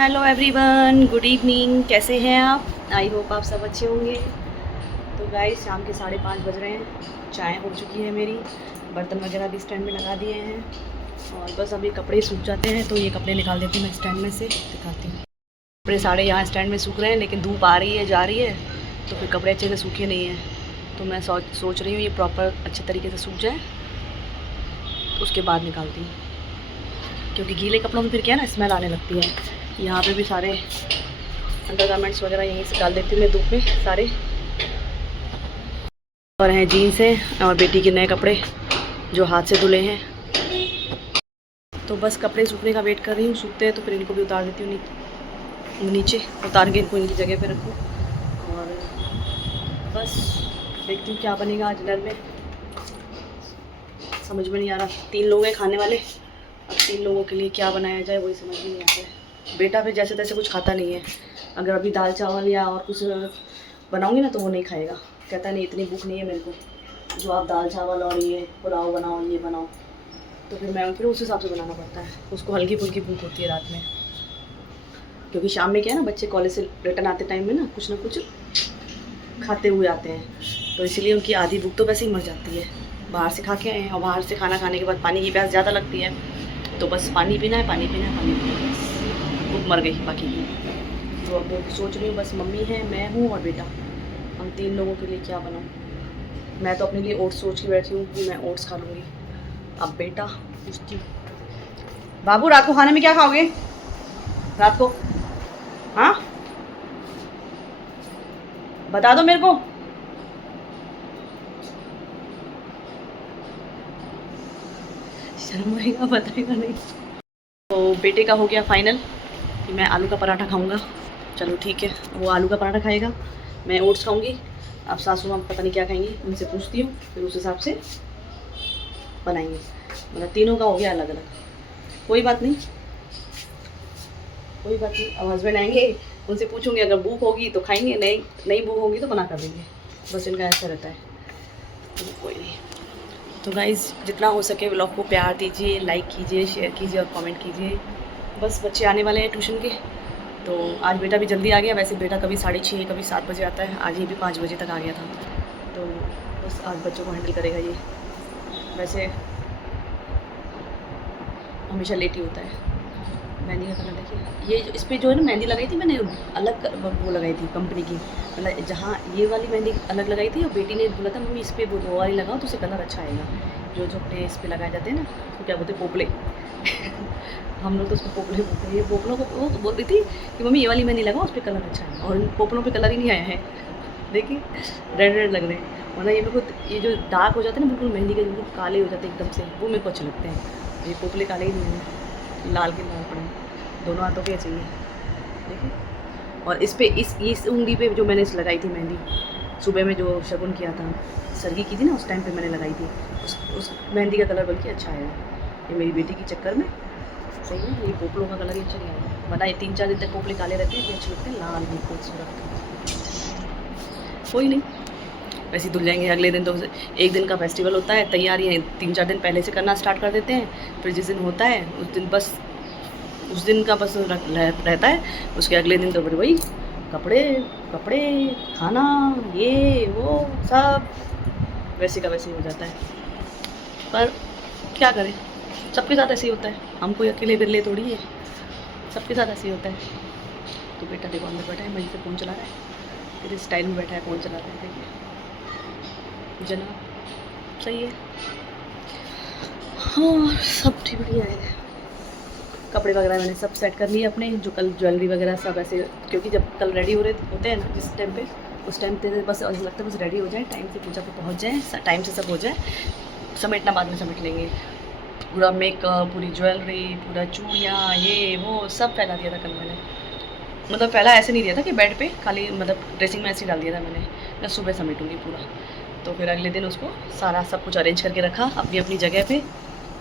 Hello everyone, good evening. कैसे हैं आप? आई होप आप सब अच्छे होंगे। तो गाइस, शाम के 5:30 बज रहे हैं। चाय हो चुकी है मेरी, बर्तन वगैरह भी स्टैंड में लगा दिए हैं और बस अभी कपड़े सूख जाते हैं तो ये कपड़े निकाल देती हूँ मैं स्टैंड में से। दिखाती हूँ। कपड़े सारे यहाँ स्टैंड में सूख रहे हैं, लेकिन धूप आ रही है जा रही है तो फिर कपड़े अच्छे से सूखे नहीं हैं। तो मैं सोच रही हूँ ये प्रॉपर अच्छे तरीके से सूख जाए तो उसके बाद निकालती हूँ, क्योंकि गीले कपड़ों में फिर क्या है ना, स्मेल आने लगती है। यहाँ पे भी सारे अंडरगारमेंट्स वगैरह यहीं से डाल देती हूँ मैं धूप में सारे। और हैं जीन्स हैं और बेटी के नए कपड़े जो हाथ से धुले हैं। तो बस कपड़े सूखने का वेट कर रही हूँ। सूखते हैं तो फिर इनको भी उतार देती हूँ नीचे, उतार के इनको इनकी जगह पे रखूँ। और बस देखती हूँ क्या बनेगा आज डिनर में, समझ में नहीं आ रहा। 3 लोग हैं खाने वाले, अब 3 लोगों के लिए क्या बनाया जाए वही समझ में नहीं आता है। बेटा फिर जैसे तैसे कुछ खाता नहीं है। अगर अभी दाल चावल या और कुछ बनाऊंगी ना तो वो नहीं खाएगा। कहता नहीं इतनी भूख नहीं है मेरे को, जो आप दाल चावल और ये पुलाव बनाओ ये बनाओ। तो फिर उस हिसाब से बनाना पड़ता है। उसको हल्की फुल्की भूख होती है रात में, क्योंकि शाम में क्या है ना, बच्चे कॉलेज से रिटर्न आते टाइम में ना कुछ खाते हुए आते हैं, तो इसीलिए उनकी आधी भूख तो वैसे ही मर जाती है। बाहर से खा के आए हैं और बाहर से खाना खाने के बाद पानी की प्यास ज़्यादा लगती है, तो बस पानी पीना है पानी पीना है पानी पीना है, बस भूख मर गई बाकी की। तो अब सोच रही हूँ बस मम्मी है, मैं हूँ और बेटा, हम 3 लोगों के लिए क्या बनाऊँ। मैं तो अपने लिए ओट्स सोच के बैठी हूँ कि मैं ओट्स खा लूँगी। अब बेटा पूछती हूँ, बाबू रात को खाने में क्या खाओगे? रात को हाँ बता दो मेरे को। शर्म आएगा, बताएगा नहीं। तो बेटे का हो गया फाइनल कि मैं आलू का पराठा खाऊंगा। चलो ठीक है, वो आलू का पराठा खाएगा, मैं ओट्स खाऊंगी। अब सासू माँ पता नहीं क्या खाएंगी, उनसे पूछती हूँ, फिर उस हिसाब से बनाएंगे। मतलब तीनों का हो गया अलग अलग। कोई बात नहीं, कोई बात नहीं। अब हस्बैंड आएंगे, उनसे पूछूंगी, अगर भूख होगी तो खाएंगे, नहीं भूख होगी तो बना कर देंगे। बस इनका ऐसा रहता है। तो कोई नहीं। तो गाइज़, जितना हो सके व्लॉग को प्यार दीजिए, लाइक कीजिए, शेयर कीजिए और कमेंट कीजिए। बस बच्चे आने वाले हैं ट्यूशन के, तो आज बेटा भी जल्दी आ गया। वैसे बेटा कभी 6:30 कभी 7 बजे आता है, आज ये भी 5 बजे तक आ गया था। तो बस आज बच्चों को हैंडल करेगा ये। वैसे हमेशा लेट ही होता है। मेहंदी का कलर देखिए, ये जो इस पर जो है ना मेहंदी लगाई थी मैंने, अलग वो लगाई थी कंपनी की। मतलब जहाँ ये वाली मेहंदी अलग लगाई थी और बेटी ने बोला था मम्मी इस पर वो वाली लगाओ तो उससे कलर अच्छा आएगा। जो अपने इस पर लगाए जाते हैं ना, तो क्या बोलते हैं, पोपले हम लोग तो उसको पोपले बोलते हैं। ये पोपलों को वो बोल रही थी कि मम्मी ये वाली मेहंदी लगाओ उस पर कलर अच्छा है, और इन पोपलों पर कलर ही नहीं आया है। देखिए रेड रेड लग रहे हैं, वरना ये मेरे को ये जो डार्क हो जाते हैं ना बिल्कुल मेहंदी के, बिल्कुल काले हो जाते हैं एकदम से, वो मेरे को अच्छे लगते हैं। ये पोपले काले ही नहीं हैं, लाल के लाल पड़े हैं। दोनों हाथों पे चाहिए देखिए। और इस पे इस उंगली पे जो मैंने लगाई थी मेहंदी, सुबह में जो शगुन किया था, सरगी की थी ना, उस टाइम पे मैंने लगाई थी। उस मेहंदी का कलर बल्कि अच्छा आया। ये मेरी बेटी के चक्कर में सही है, ये पोपलों का कलर ही अच्छा नहीं आया। वरना ये 3-4 दिन तक पोपले काले रहते हैं, ये अच्छे लगते हैं, लाल बिल्कुल सूरत। कोई नहीं, वैसे ही धुल जाएंगे अगले दिन। तो एक दिन का फेस्टिवल होता है, तैयारी 3-4 दिन पहले से करना स्टार्ट कर देते हैं। फिर जिस दिन होता है उस दिन का बस रहता है। उसके अगले दिन तो फिर वही कपड़े खाना ये वो सब वैसे का वैसे ही हो जाता है। पर क्या करें, सबके साथ ऐसे ही होता है, हम कोई अकेले बिरले थोड़ी है, सबके साथ ऐसे ही होता है। तो बेटा देखो अंदर बैठा है, वहीं से फ़ोन चला रहा है, फिर स्टाइल में बैठा है, फ़ोन चला रहा है। देखिए जनाब सही है। हाँ सब ठीक बढ़िया है। कपड़े वगैरह मैंने सब सेट कर लिए अपने, जो कल ज्वेलरी वगैरह सब ऐसे, क्योंकि जब कल रेडी होते हैं ना जिस टाइम पे, उस टाइम पे बस ऐसा लगता है बस रेडी हो जाए, टाइम से पूजा पे पहुंच जाए, टाइम से सब हो जाए, समेटना बाद में समेट लेंगे। पूरा मेकअप, पूरी ज्वेलरी, पूरा चूड़ियाँ ये वो सब फैला दिया था कल मैंने। मतलब पहला ऐसे नहीं दिया था कि बेड पे खाली, मतलब ड्रेसिंग में ऐसे ही डाल दिया था मैंने, मैं सुबह समेटूँगी पूरा। तो फिर अगले दिन उसको सारा सब कुछ अरेंज करके रखा अपनी अपनी जगह पे,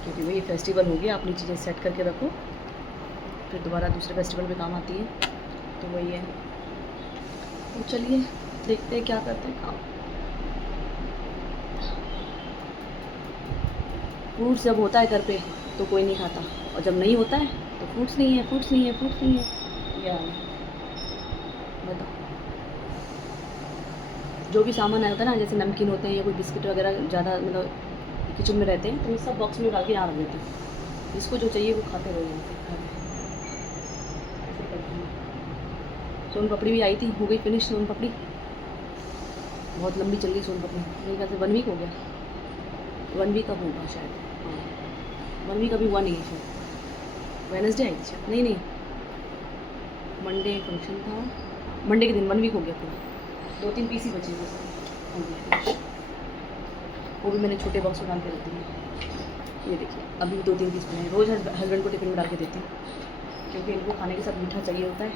क्योंकि वही फेस्टिवल हो गया, अपनी चीज़ें सेट करके रखो, फिर दोबारा दूसरे फेस्टिवल पे काम आती है। तो वही है। तो चलिए देखते हैं क्या करते हैं काम। फ्रूट्स जब होता है घर पे तो कोई नहीं खाता, और जब नहीं होता है तो फ्रूट्स नहीं है, फ्रूट्स नहीं है, फ्रूट्स नहीं है। ये वाला बताओ, जो भी सामान आया होता है ना, जैसे नमकीन होते हैं या कोई बिस्किट वगैरह ज़्यादा मतलब किचन में रहते हैं, तो मैं सब बॉक्स में डाल के यहाँ रख देती हूँ। इसको जो चाहिए वो खाते रहो यहाँ से घर में। ऐसे करती हूँ। सोन पापड़ी भी आई थी, हो गई फिनिश सोन पापड़ी। बहुत लंबी चल गई सोन पापड़ी, मेरे ख्याल से 1 वीक हो गया। 1 वीक अब होगा शायद, हाँ 1 वीक अभी हुआ नहीं है शायद। वेडनेसडे आई थी शायद, नहीं मंडे फंक्शन था, मंडे के दिन 1 वीक हो गया पूरा। 2-3 पीस ही बचे बस, हो गया। वो भी मैंने छोटे बॉक्स में डाल के रखती हूँ। ये देखिए अभी 2-3 पीस बने हैं। रोज़ हस्बैंड को टिफिन में डाल के देती हूँ, क्योंकि इनको खाने के साथ मीठा चाहिए होता है,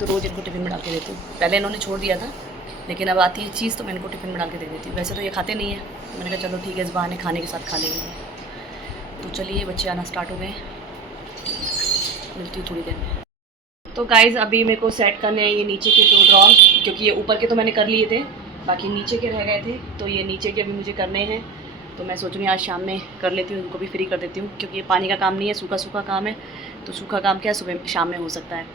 तो रोज़ इनको टिफिन में डाल के देती हूँ। पहले इन्होंने छोड़ दिया था, लेकिन अब आती है चीज़ तो मैं इनको टिफिन में डाल के दे देती हूँ। वैसे तो ये खाते नहीं है, मैंने कहा चलो ठीक है, इस बहाने खाने के साथ खा लेंगे। तो चलिए बच्चे आना स्टार्ट हो गए, मिलती हूँ थोड़ी देर में। तो गाइज़ अभी मेरे को सेट करने हैं ये नीचे के 2 ड्रॉर, क्योंकि ये ऊपर के तो मैंने कर लिए थे, बाकी नीचे के रह गए थे, तो ये नीचे के अभी मुझे करने हैं। तो मैं सोच रही हूँ आज शाम में कर लेती हूँ, उनको भी फ्री कर देती हूँ, क्योंकि ये पानी का काम नहीं है, सूखा सूखा काम है। तो सूखा काम क्या सुबह शाम में हो सकता है।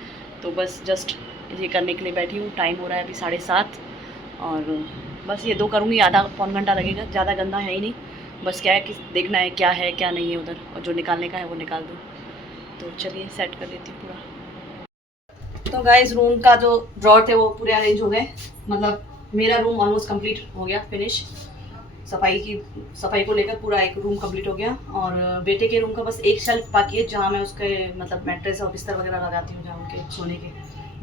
तो बस जस्ट ये करने के लिए बैठी हूँ। टाइम हो रहा है अभी 7:30, और बस ये 2 करूँगी, आधा पौन घंटा लगेगा, ज़्यादा गंदा है ही नहीं। बस क्या है कि देखना है क्या है क्या नहीं है उधर, और जो निकालने का है वो निकाल दूँ। तो चलिए सेट कर लेती हूँ पूरा। तो गाइस रूम का जो ड्रॉर थे वो पूरे अरेंज हो गए, मतलब मेरा रूम ऑलमोस्ट कंप्लीट हो गया, फिनिश। सफाई को लेकर पूरा एक रूम कंप्लीट हो गया। और बेटे के रूम का बस एक शेल्फ बाकी है, जहाँ मैं उसके मतलब मैट्रेस और बिस्तर वगैरह लगाती हूँ, जहाँ उनके सोने के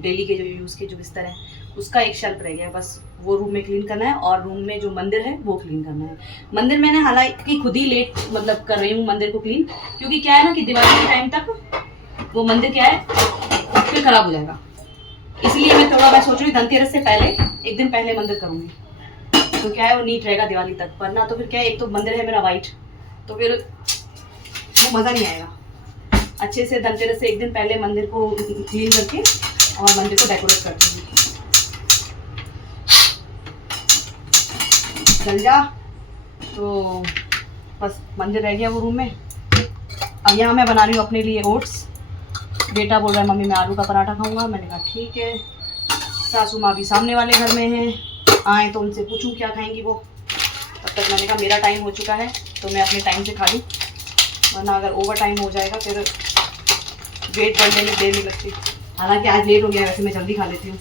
डेली के जो यूज़ के जो बिस्तर हैं, उसका एक शेल्फ रह गया है। बस वो रूम में क्लीन करना है, और रूम में जो मंदिर है वो क्लीन करना है। मंदिर मैंने हालांकि खुद ही लेट मतलब कर रही हूँ मंदिर को क्लीन, क्योंकि क्या है ना कि दिवाली के टाइम तक वो मंदिर क्या है फिर ख़राब हो जाएगा। इसलिए मैं सोच रही हूँ धनतेरस से पहले 1 दिन पहले मंदिर करूँगी, तो क्या है वो नीट रहेगा दिवाली तक। वरना तो फिर क्या है, एक तो मंदिर है मेरा वाइट, तो फिर वो मज़ा नहीं आएगा। अच्छे से धनतेरस से 1 दिन पहले मंदिर को क्लीन करके और मंदिर को डेकोरेट कर दूँगी। जल जा, तो बस मंदिर रह गया वो रूम में। अब यहाँ मैं बना रही हूँ अपने लिए ओट्स। बेटा बोल रहा है मम्मी मैं आलू का पराठा खाऊंगा, मैंने कहा ठीक है। सासू माँ भी सामने वाले घर में हैं, आए तो उनसे पूछूं क्या खाएंगी वो। तब तक मैंने कहा मेरा टाइम हो चुका है, तो मैं अपने टाइम से खा लूँ, वरना अगर ओवर टाइम हो जाएगा फिर वेट बढ़ने में देर नहीं लगती। हालांकि आज लेट हो गया, वैसे मैं जल्दी खा लेती हूँ।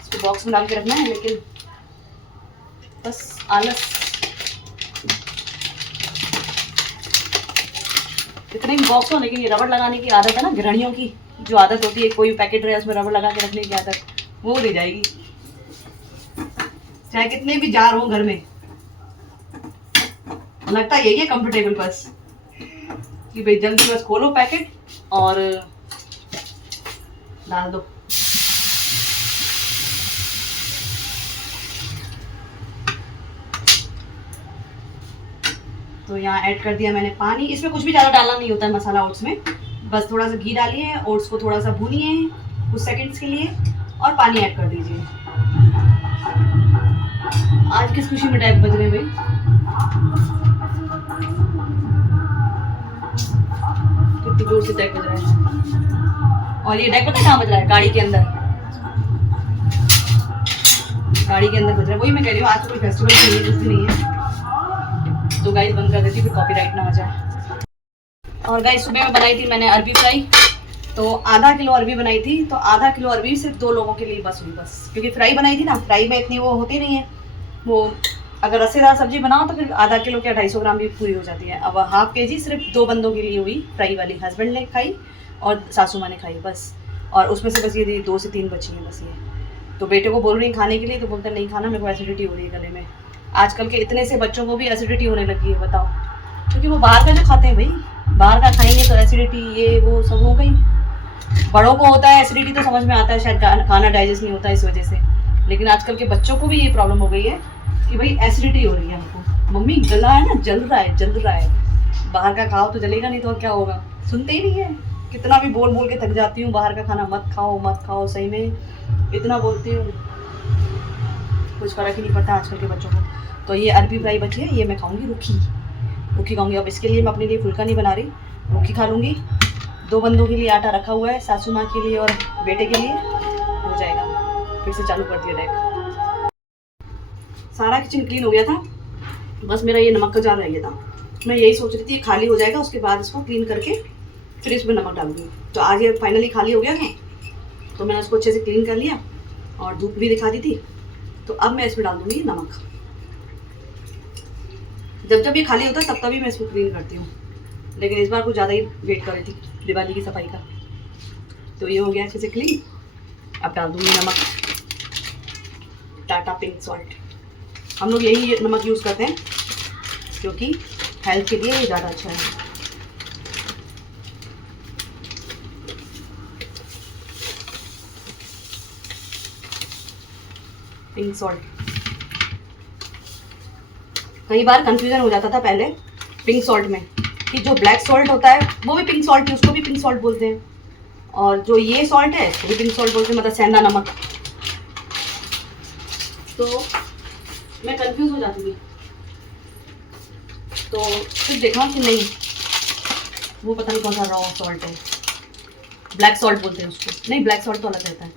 इसको बॉक्स में डाल के रखना है, लेकिन बस आलस, इतने भी बॉक्स हो, लेकिन ये रबड़ लगाने की आदत है ना, गृहिणियों की जो आदत होती है, कोई पैकेट रहे उसमें रबड़ लगा के रखने की आदत, वो रह जाएगी चाहे कितने भी जार हो घर में। लगता यही है कंफर्टेबल, बस कि भाई जल्दी बस खोलो पैकेट और डाल दो। तो यहाँ ऐड कर दिया मैंने पानी। इसमें कुछ भी ज़्यादा डालना नहीं होता है मसाला ओट्स में, बस थोड़ा सा घी डालिए, ओट्स को थोड़ा सा भूनिए कुछ सेकंड्स के लिए, और पानी ऐड कर दीजिए। आज किस खुशी में टैप बज रहे भाई, कितनी जोर से टैप बज रहा है। और ये टैप पता है कहाँ बज रहा है? गाड़ी के अंदर, गाड़ी के अंदर बज रहा है। वही मैं कह रही हूँ, आज तो कोई फेस्टिवल नहीं है, कुछ भी नहीं है। तो गाइस बंद कर देती हूँ, फिर कॉपीराइट ना आ जाए। और गाइस सुबह में बनाई थी मैंने अरबी फ्राई, तो आधा किलो अरबी बनाई थी, तो आधा किलो अरबी सिर्फ 2 लोगों के लिए बस हुई, बस क्योंकि फ्राई बनाई थी ना, फ्राई में इतनी वो होती नहीं है। वो अगर रसेदार सब्जी बनाओ तो फिर आधा किलो क्या 250 ग्राम भी पूरी हो जाती है। अब ½ kg सिर्फ 2 बंदों के लिए हुई फ्राई वाली, हस्बैंड ने खाई और सासू माँ ने खाई बस। और उसमें से बस ये 2 से 3 बची हैं बस ये। तो बेटे को बोल रही खाने के लिए, तो बोलते नहीं खाना, मेरे को एसिडिटी हो रही है गले में। आजकल के इतने से बच्चों को भी एसिडिटी होने लगी है, बताओ, क्योंकि वो बाहर का जो खाते हैं भाई, बाहर का खाएंगे तो एसिडिटी ये वो सब हो गई। बड़ों को होता है एसिडिटी तो समझ में आता है, शायद खाना डाइजेस्ट नहीं होता इस वजह से, लेकिन आजकल के बच्चों को भी ये प्रॉब्लम हो गई है कि भाई एसिडिटी हो रही है हमको। मम्मी गला है ना, जल रहा है। बाहर का खाओ तो जलेगा नहीं तो क्या होगा, सुनते ही नहीं है। कितना भी बोल बोल के थक जाती हूँ, बाहर का खाना मत खाओ, सही में इतना बोलती हूँ, कुछ फ़र्क ही नहीं पड़ता आजकल के बच्चों को। तो ये अरबी फ्राई बची है, ये मैं खाऊंगी रूखी रूखी खाऊंगी। अब इसके लिए मैं अपने लिए फुल्का नहीं बना रही, रूखी खा लूँगी। 2 बंदों के लिए आटा रखा हुआ है, सासू माँ के लिए और बेटे के लिए, हो जाएगा। फिर से चालू कर दिया डेक। सारा किचन क्लीन हो गया था, बस मेरा ये नमक का जार रह गया था। मैं यही सोच रही थी ये खाली हो जाएगा, उसके बाद इसको क्लीन करके फिर इसमें नमक डालूंगी। तो आज ये फाइनली खाली हो गया था, तो मैंने उसको अच्छे से क्लीन कर लिया और धूप भी दिखा दी थी। तो अब मैं इसमें डाल दूँगी नमक। जब जब ये खाली होता है तब तभी मैं इसको क्लीन करती हूँ, लेकिन इस बार कुछ ज़्यादा ही वेट कर रही थी दिवाली की सफाई का। तो ये हो गया अच्छे से क्लीन। अब डाल दूँगी नमक, टाटा पिंक सॉल्ट। हम लोग यही नमक यूज़ करते हैं क्योंकि हेल्थ के लिए ये ज़्यादा अच्छा है। पिंक सॉल्ट, कई बार कंफ्यूजन हो जाता था पहले पिंक सॉल्ट में कि जो ब्लैक सॉल्ट होता है वो भी पिंक सॉल्ट है, उसको भी पिंक सॉल्ट बोलते हैं, और जो ये सॉल्ट है उसको भी पिंक सॉल्ट बोलते हैं, मतलब सेंधा नमक। तो मैं कंफ्यूज हो जाती थी। तो फिर देखा कि नहीं, वो पता नहीं कौन सा रॉ सॉल्ट है, ब्लैक सॉल्ट बोलते हैं उसको। नहीं, ब्लैक सॉल्ट तो अलग रहता है।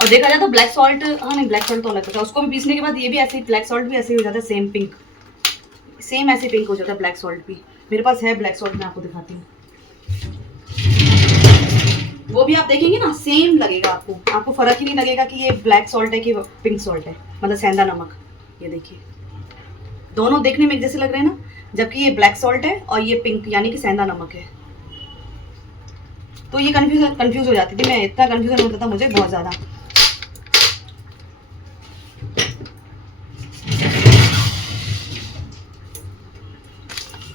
और देखा जाए तो ब्लैक सॉल्ट, हाँ नहीं, ब्लैक सॉल्ट तो अलग रहता है। उसको भी पीसने के बाद ये भी ऐसे ही, ब्लैक सॉल्ट भी ऐसे ही हो जाता है, सेम पिंक, सेम ऐसे पिंक हो जाता है ब्लैक सॉल्ट भी। मेरे पास है ब्लैक सॉल्ट, मैं आपको दिखाती हूँ। वो भी आप देखेंगे ना सेम लगेगा आपको, आपको फर्क ही नहीं लगेगा कि ये ब्लैक सॉल्ट है कि पिंक सॉल्ट है, मतलब सेंधा नमक। ये देखिए, दोनों देखने में एक जैसे लग रहे हैं ना, जबकि ये ब्लैक सॉल्ट है और ये पिंक यानी कि सेंधा नमक है। तो ये कंफ्यूज हो जाती थी मैं, इतना कंफ्यूजन होता था मुझे बहुत ज़्यादा।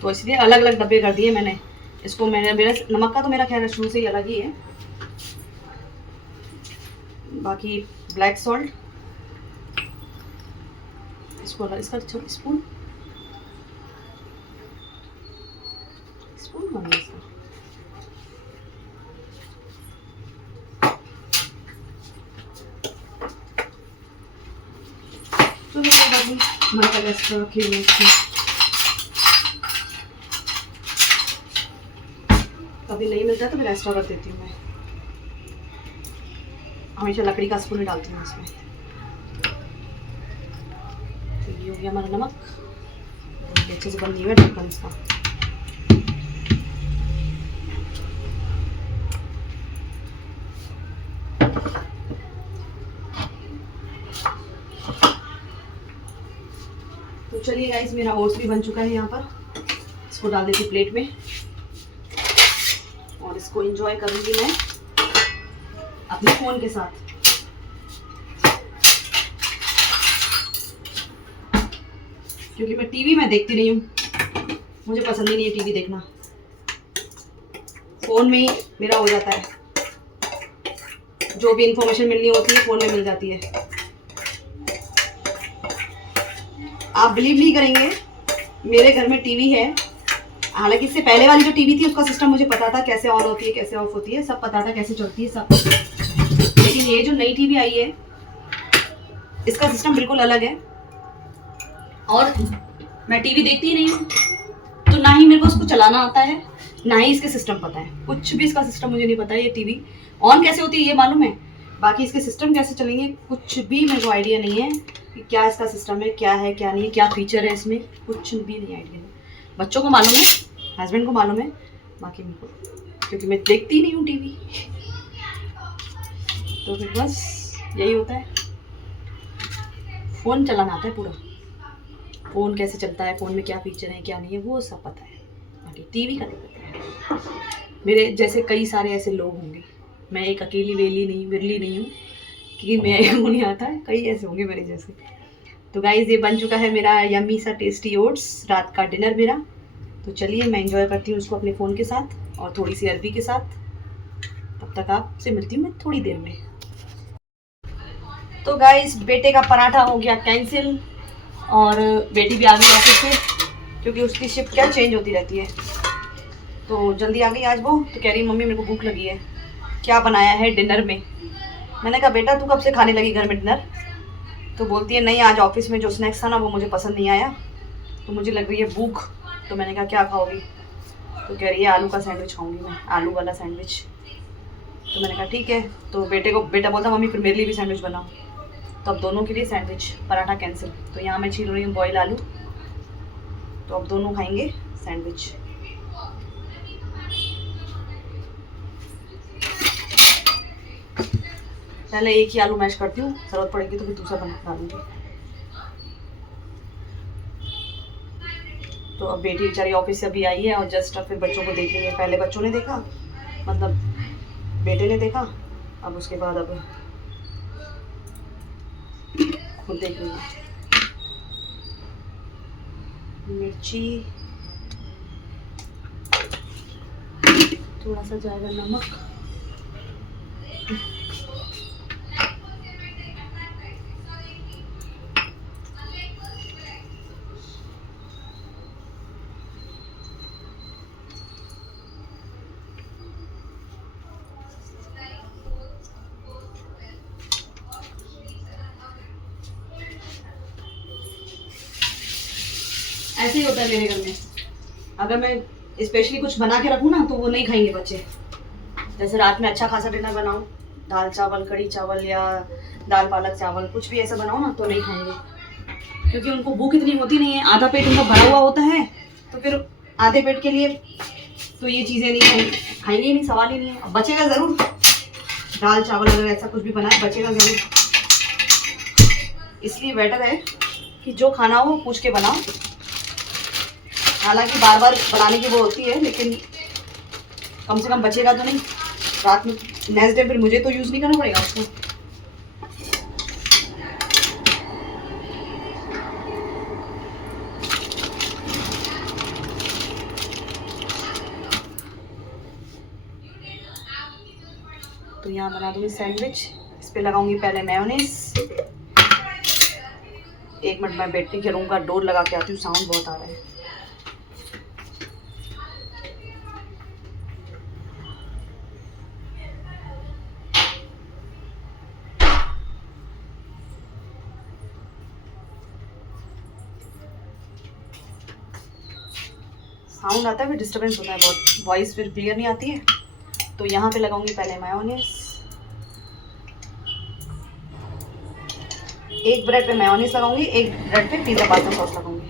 तो इसलिए अलग अलग डब्बे कर दिए मैंने इसको। मेरा नमक का तो मेरा खैर शुरू से ही अलग ही है। बाकी ब्लैक सॉल्ट, इसको अलग, इसका स्पून स्पून कौन है इसका? तो मैं एक्स्ट्रा रखी हुई है, कभी नहीं मिलता तो फिर एक्स्ट्रा कर देती हूँ मैं। हमेशा लकड़ी का स्पून डालती हूँ इसमें। तो ये हो गया हमारा नमक, अच्छे से बन गया है ढक्कन इसका। तो चलिए गाइस, मेरा ओट्स भी बन चुका है यहाँ पर। इसको डाल देती प्लेट में और इसको एंजॉय करूँगी मैं अपने फ़ोन के साथ। क्योंकि मैं टीवी में देखती नहीं हूँ, मुझे पसंद ही नहीं है टीवी देखना। फ़ोन में ही मेरा हो जाता है, जो भी इंफॉर्मेशन मिलनी होती है फ़ोन में मिल जाती है। आप बिलीव नहीं करेंगे, मेरे घर में टीवी है, हालांकि इससे पहले वाली जो टीवी थी उसका सिस्टम मुझे पता था, कैसे ऑन होती है कैसे ऑफ होती है, सब पता था, कैसे चलती है सब। लेकिन ये जो नई टीवी आई है इसका सिस्टम बिल्कुल अलग है, और मैं टीवी देखती ही नहीं हूँ, तो ना ही मेरे को उसको चलाना आता है, ना ही इसके सिस्टम पता है। कुछ भी इसका सिस्टम मुझे नहीं पता है। ये टीवी ऑन कैसे होती है ये मालूम है, बाकी इसके सिस्टम कैसे चलेंगे कुछ भी मेरे को आइडिया नहीं है कि क्या इसका सिस्टम है, क्या है क्या नहीं है, क्या फीचर है इसमें, कुछ भी नहीं आइडिया है। बच्चों को मालूम है, हस्बैंड को मालूम है, बाकी मेरे को, क्योंकि मैं देखती नहीं हूँ टीवी। तो फिर बस यही होता है, फ़ोन चलाना आता है पूरा, फ़ोन कैसे चलता है, फ़ोन में क्या फीचर है क्या नहीं है वो सब पता है, बाकी टीवी का नहीं पता है। मेरे जैसे कई सारे ऐसे लोग होंगे, मैं एक अकेली विरली नहीं हूँ कि मैं को नहीं आता है, कई ऐसे होंगे मेरे जैसे। तो गाइस, ये बन चुका है मेरा यम्मी सा टेस्टी ओट्स, रात का डिनर मेरा। तो चलिए मैं एंजॉय करती हूँ उसको अपने फ़ोन के साथ और थोड़ी सी अरबी के साथ। तब तक आपसे मिलती हूँ मैं थोड़ी देर में। तो गाइस, बेटे का पराठा हो गया कैंसिल और बेटी भी आ गई ऑफिस से, क्योंकि उसकी शिफ्ट क्या चेंज होती रहती है। तो जल्दी आ गई आज वो, तो कह रही मम्मी मेरे को भूख लगी है, क्या बनाया है डिनर में। मैंने कहा बेटा तू कब से खाने लगी घर में डिनर, तो बोलती है नहीं, आज ऑफिस में जो स्नैक्स था ना वो मुझे पसंद नहीं आया, तो मुझे लग रही है भूख। तो मैंने कहा क्या खाओगी? तो कह रही है आलू का सैंडविच खाऊंगी मैं, आलू वाला सैंडविच। तो मैंने कहा ठीक है। तो बेटा बोलता मम्मी फिर मेरे लिए भी सैंडविच बनाओ। तो अब दोनों के लिए सैंडविच, पराठा कैंसिल। तो यहाँ मैं छील रही हूँ बॉयल आलू, तो अब दोनों खाएंगे सैंडविच। पहले एक ही आलू मैश करती हूँ, ज़रूरत पड़ेगी तो फिर दूसरा बना डालूंगी। तो अब बेटी बेचारी ऑफिस से अभी आई है और जस्ट अब फिर बच्चों को देख रही है। पहले बच्चों ने देखा, मतलब बेटे ने देखा, अब उसके बाद अब खुद देख रही है। मिर्ची, थोड़ा सा जाएगा नमक, ऐसे ही होता है मेरे घर में। अगर मैं स्पेशली कुछ बना के रखूँ ना तो वो नहीं खाएंगे बच्चे। जैसे रात में अच्छा खासा डिनर बनाऊँ, दाल चावल, कड़ी चावल या दाल पालक चावल, कुछ भी ऐसा बनाओ ना तो नहीं खाएंगे, क्योंकि उनको भूख इतनी होती नहीं है। आधा पेट उनका भरा हुआ होता है, तो फिर आधे पेट के लिए तो ये चीज़ें नहीं खाएंगे ही नहीं, सवाल ही नहीं है। बचेगा ज़रूर, दाल चावल अगर ऐसा कुछ भी बनाए बचेगा ज़रूर। इसलिए बेटर है कि जो खाना हो पूछ के बनाओ। हालांकि बार बार बनाने की वो होती है, लेकिन कम से कम बचेगा तो नहीं। रात में नेक्स्ट डे फिर मुझे तो यूज़ नहीं करना पड़ेगा उसको। तो यहाँ बना दूँगी सैंडविच। इस पर लगाऊंगी पहले मेयोनीज। एक मिनट मैं बेटी के रूम का डोर लगा के आती हूँ, साउंड बहुत आ रहा है। साउंड आता है फिर डिस्टर्बेंस होता है बहुत, वॉइस फिर क्लियर नहीं आती है। तो यहाँ पे लगाऊंगी पहले मेयोनीज। एक ब्रेड पे मेयोनीज लगाऊंगी, एक ब्रेड पे पिज़्ज़ा पास्ता सॉस लगाऊंगी।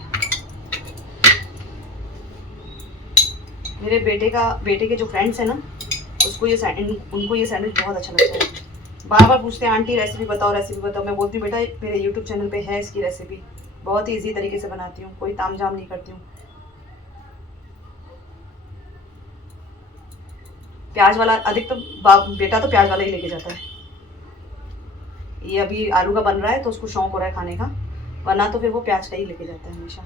मेरे बेटे के जो फ्रेंड्स हैं ना, उनको ये सैंडविच बहुत अच्छा लगता है। बार बार पूछते हैं आंटी रेसिपी बताओ, रेसिपी बताओ। मैं बोलती हूँ बेटा मेरे यूट्यूब चैनल पे है इसकी रेसिपी, बहुत ही ईजी तरीके से बनाती हूँ, कोई तामझाम नहीं करती हूँ। प्याज वाला अधिकतर बेटा तो प्याज वाला ही लेके जाता है। ये अभी आलू का बन रहा है तो उसको शौक हो रहा है खाने का, वरना तो फिर वो प्याज का ही लेके जाता है हमेशा।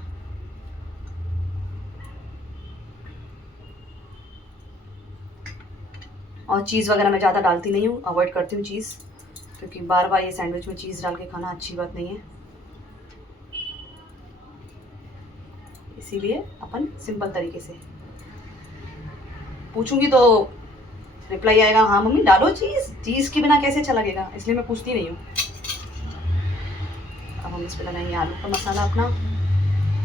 और चीज़ वगैरह मैं ज़्यादा डालती नहीं हूँ, अवॉइड करती हूँ चीज़, क्योंकि बार बार ये सैंडविच में चीज़ डाल के खाना अच्छी बात नहीं है। इसीलिए अपन सिंपल तरीके से पूछूंगी तो रिप्लाई आएगा हाँ मम्मी डालो चीज़ के बिना कैसे अच्छा लगेगा, इसलिए मैं पूछती नहीं हूँ। अब हम इस पर लगाएंगे आलू का मसाला अपना।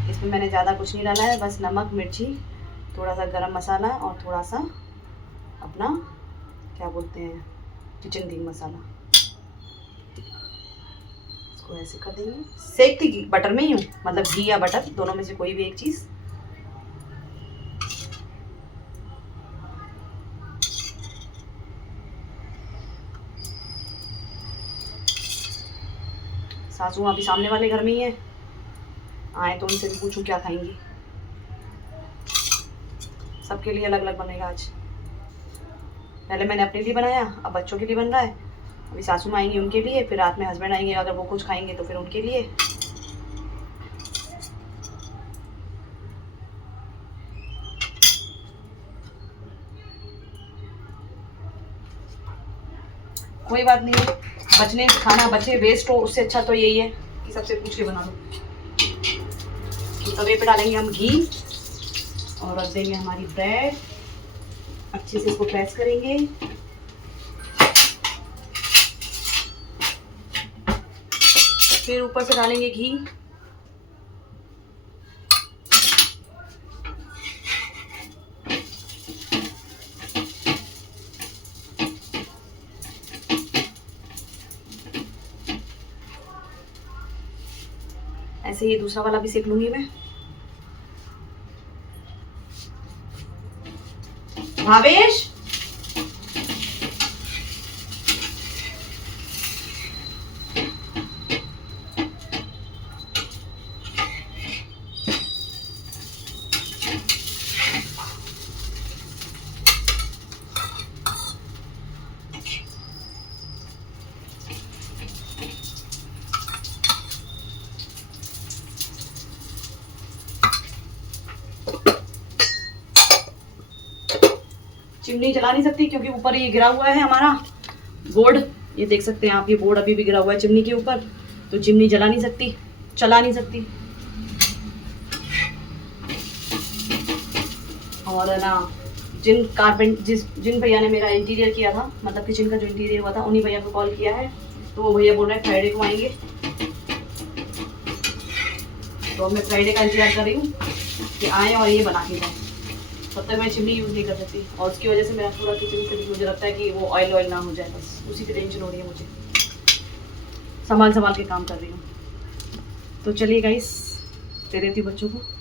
इसमें मैंने ज़्यादा कुछ नहीं डाला है, बस नमक, मिर्ची, थोड़ा सा गरम मसाला और थोड़ा सा अपना क्या बोलते हैं किचन किंग मसाला। इसको ऐसे कर देंगे। सेकती घी बटर में ही हूँ, मतलब घी या बटर दोनों में से कोई भी एक चीज़। सासू अभी सामने वाले घर में ही है, आए तो उनसे भी पूछूं क्या खाएंगी। सबके लिए अलग अलग बनेगा आज। पहले मैंने अपने लिए बनाया, अब बच्चों के लिए बन रहा है। अभी सासू माँ आएंगी उनके लिए, फिर रात में हस्बैंड आएंगे, अगर वो कुछ खाएंगे तो फिर उनके लिए। कोई बात नहीं है, खाना बचे वेस्ट हो उससे अच्छा तो यही है कि सबसे पूछ के बना लो। तवे पे डालेंगे हम घी और रख देंगे हमारी ब्रेड। अच्छे से इसको प्रेस करेंगे। फिर ऊपर से डालेंगे घी। ऐसे ये दूसरा वाला भी सेक लूंगी मैं। भावेश, चिमनी जला नहीं सकती क्योंकि ऊपर ये गिरा हुआ है हमारा बोर्ड। ये देख सकते हैं आप, ये बोर्ड अभी भी गिरा हुआ है चिमनी के ऊपर, तो चिमनी जला नहीं सकती, चला नहीं सकती। और है ना, जिन भैया ने मेरा इंटीरियर किया था, मतलब किचन का जो इंटीरियर हुआ था, उन्हीं भैया को कॉल किया है, तो वो भैया बोल रहे हैं फ्राइडे को आएंगे। तो मैं फ्राइडे का इंतजार कर रही हूँ कि आए और ये बना के जाए। तब तक मैं चिमनी यूज़ नहीं कर सकती, और उसकी वजह से मेरा पूरा किचन से भी मुझे लगता है कि वो ऑयल ना हो जाए, बस उसी की टेंशन हो रही है मुझे। संभाल के काम कर रही हूँ। तो चलिए गाइस, दे देती हूँ बच्चों को।